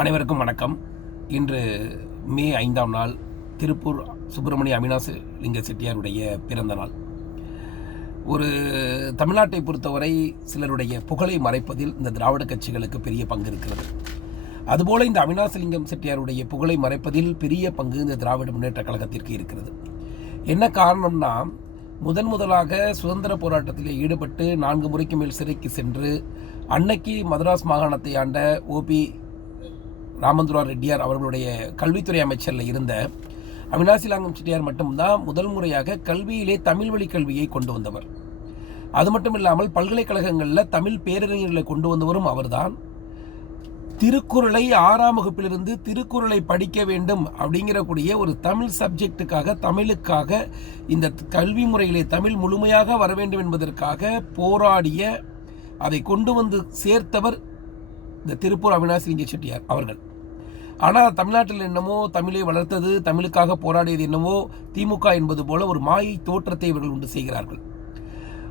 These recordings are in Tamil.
அனைவருக்கும் வணக்கம். இன்று மே ஐந்தாம் நாள் திருப்பூர் சுப்பிரமணிய அவினாச லிங்க செட்டியாருடைய பிறந்த நாள். ஒரு தமிழ்நாட்டை பொறுத்தவரை சிலருடைய புகழை மறைப்பதில் இந்த திராவிட கட்சிகளுக்கு பெரிய பங்கு இருக்கிறது. அதுபோல இந்த அவினாசலிங்கம் செட்டியாருடைய புகழை மறைப்பதில் பெரிய பங்கு இந்த திராவிட முன்னேற்ற கழகத்திற்கு இருக்கிறது. என்ன காரணம்னா முதன் முதலாக சுதந்திர போராட்டத்தில் ஈடுபட்டு நான்கு முறைக்கு மேல் சிறைக்கு சென்று அன்னைக்கு மதராஸ் மாகாணத்தை ஆண்ட ஓபி ராமந்துரா ரெட்டியார் அவர்களுடைய கல்வித்துறை அமைச்சரில் இருந்த அவினாசிலாங்கம் செட்டியார் மட்டும்தான் முதல் முறையாக கல்வியிலே தமிழ் வழி கல்வியை கொண்டு வந்தவர். அது மட்டும் இல்லாமல் பல்கலைக்கழகங்களில் தமிழ் பேரறிஞர்களை கொண்டு வந்தவரும் அவர்தான். திருக்குறளை ஆறாம் வகுப்பிலிருந்து திருக்குறளை படிக்க வேண்டும் அப்படிங்கிறக்கூடிய ஒரு தமிழ் சப்ஜெக்டுக்காக தமிழுக்காக இந்த கல்வி முறையிலே தமிழ் முழுமையாக வர வேண்டும் என்பதற்காக போராடிய அதை கொண்டு வந்து சேர்த்தவர் இந்த திருப்பூர் அவினாசிலிங்க செட்டியார் அவர்கள். ஆனால் தமிழ்நாட்டில் என்னமோ தமிழை வளர்த்தது தமிழுக்காக போராடியது என்னவோ திமுக என்பது போல ஒரு மாயை தோற்றத்தை இவர்கள் உண்டு செய்கிறார்கள்.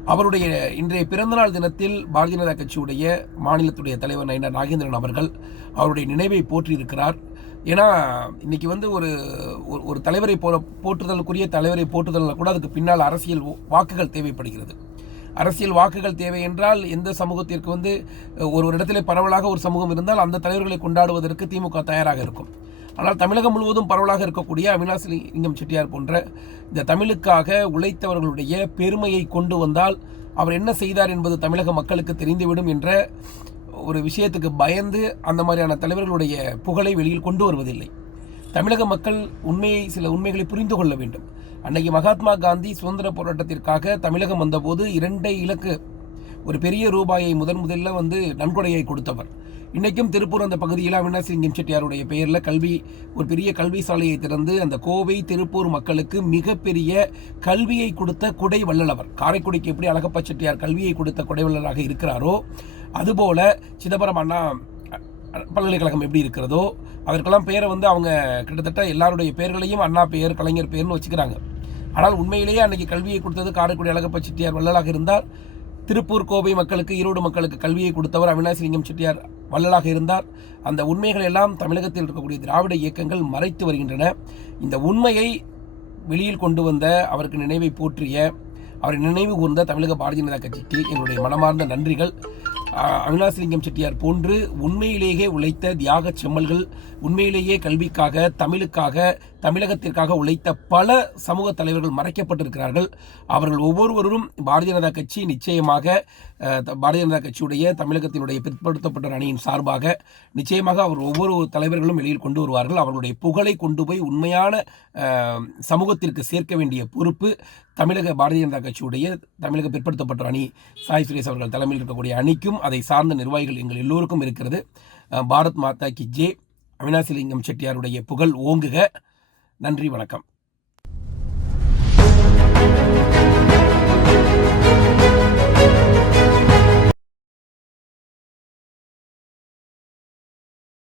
அவருடைய இன்றைய பிறந்தநாள் தினத்தில் பாரதிய ஜனதா கட்சியுடைய மாநிலத்துடைய தலைவர் நயினார் நாகேந்திரன் அவர்கள் அவருடைய நினைவை போற்றியிருக்கிறார். ஏன்னா இன்னைக்கு வந்து ஒரு ஒரு- ஒரு தலைவரை போ போற்றுதலுக்குரிய தலைவரை போற்றுதலில் கூட அதுக்கு பின்னால் அரசியல் வாக்குகள் தேவைப்படுகிறது. அரசியல் வாக்குகள் தேவை என்றால் எந்த சமூகத்திற்கு வந்து ஒரு ஒரு இடத்திலே பரவலாக ஒரு சமூகம் இருந்தால் அந்த தலைவர்களை கொண்டாடுவதற்கு திமுக தயாராக இருக்கும். ஆனால் தமிழகம் முழுவதும் பரவலாக இருக்கக்கூடிய அவினாசி லிங்கம் செட்டியார் போன்ற இந்த தமிழுக்காக உழைத்தவர்களுடைய பெருமையை கொண்டு வந்தால் அவர் என்ன செய்தார் என்பது தமிழக மக்களுக்கு தெரிந்துவிடும் என்ற ஒரு விஷயத்துக்கு பயந்து அந்த மாதிரியான தலைவர்களுடைய புகழை வெளியில் கொண்டு வருவதில்லை. தமிழக மக்கள் உண்மையை சில உண்மைகளை புரிந்து கொள்ள வேண்டும். அன்னைக்கு மகாத்மா காந்தி சுதந்திர போராட்டத்திற்காக தமிழகம் வந்தபோது இரண்டே இலக்கு. ஒரு பெரிய ரூபாயை முதன் முதல்ல வந்து நன்கொடையை கொடுத்தவர். இன்னைக்கும் திருப்பூர் அந்த பகுதியில் அவினாசிங்கம் செட்டியாருடைய பெயரில் கல்வி ஒரு பெரிய கல்வி சாலையை திறந்து அந்த கோவை திருப்பூர் மக்களுக்கு மிகப்பெரிய கல்வியை கொடுத்த குடை வள்ளலவர் காரைக்குடிக்கு எப்படி அழகப்பா செட்டியார் கல்வியை கொடுத்த குடை வள்ளலாக இருக்கிறாரோ அதுபோல சிதம்பரம் அண்ணா பல்கலைக்கழகம் எப்படி இருக்கிறதோ அதற்கெல்லாம் பேரை வந்து அவங்க கிட்டத்தட்ட எல்லாருடைய பெயர்களையும் அண்ணா பெயர் கலைஞர் பெயர்னு வச்சுக்கிறாங்க. ஆனால் உண்மையிலேயே அன்றைக்கி கல்வியை கொடுத்தது காரைக்குடி அழகப்ப செட்டியார் வள்ளலாக இருந்தார். திருப்பூர் கோவை மக்களுக்கு ஈரோடு மக்களுக்கு கல்வியை கொடுத்தவர் அவினாசிலிங்கம் செட்டியார் வள்ளலாக இருந்தார். அந்த உண்மைகள் எல்லாம் தமிழகத்தில் இருக்கக்கூடிய திராவிட இயக்கங்கள் மறைத்து வருகின்றன. இந்த உண்மையை வெளியில் கொண்டு வந்த அவருக்கு நினைவை போற்றிய அவரை நினைவு கூர்ந்த தமிழக பாரதிய ஜனதா கட்சிக்கு எங்களுடைய மனமார்ந்த நன்றிகள். அவினாசிலிங்கம் செட்டியார் போன்று உண்மையிலேயே உழைத்த தியாக செம்மல்கள் உண்மையிலேயே கல்விக்காக தமிழுக்காக தமிழகத்திற்காக உழைத்த பல சமூக தலைவர்கள் மறைக்கப்பட்டிருக்கிறார்கள். அவர்கள் ஒவ்வொருவரும் பாரதிய ஜனதா கட்சி நிச்சயமாக த- பாரதிய ஜனதா கட்சியுடைய தமிழகத்தினுடைய பிற்படுத்தப்பட்ட அணியின் சார்பாக நிச்சயமாக அவர் ஒவ்வொரு தலைவர்களும் வெளியில் கொண்டு வருவார்கள். அவர்களுடைய புகழை கொண்டு போய் உண்மையான சமூகத்திற்கு சேர்க்க வேண்டிய பொறுப்பு தமிழக பாரதிய ஜனதா கட்சியுடைய தமிழக பிற்படுத்தப்பட்ட அணி சாய் சுரேஷ் அவர்கள் தலைமையில் இருக்கக்கூடிய அணிக்கும் அதை சார்ந்த நிர்வாகிகள் எங்கள் எல்லோருக்கும் இருக்கிறது. பாரத் மாதா கி ஜே அவினாசிலிங்கம் செட்டியாருடைய புகழ் ஓங்குக. நன்றி வணக்கம்.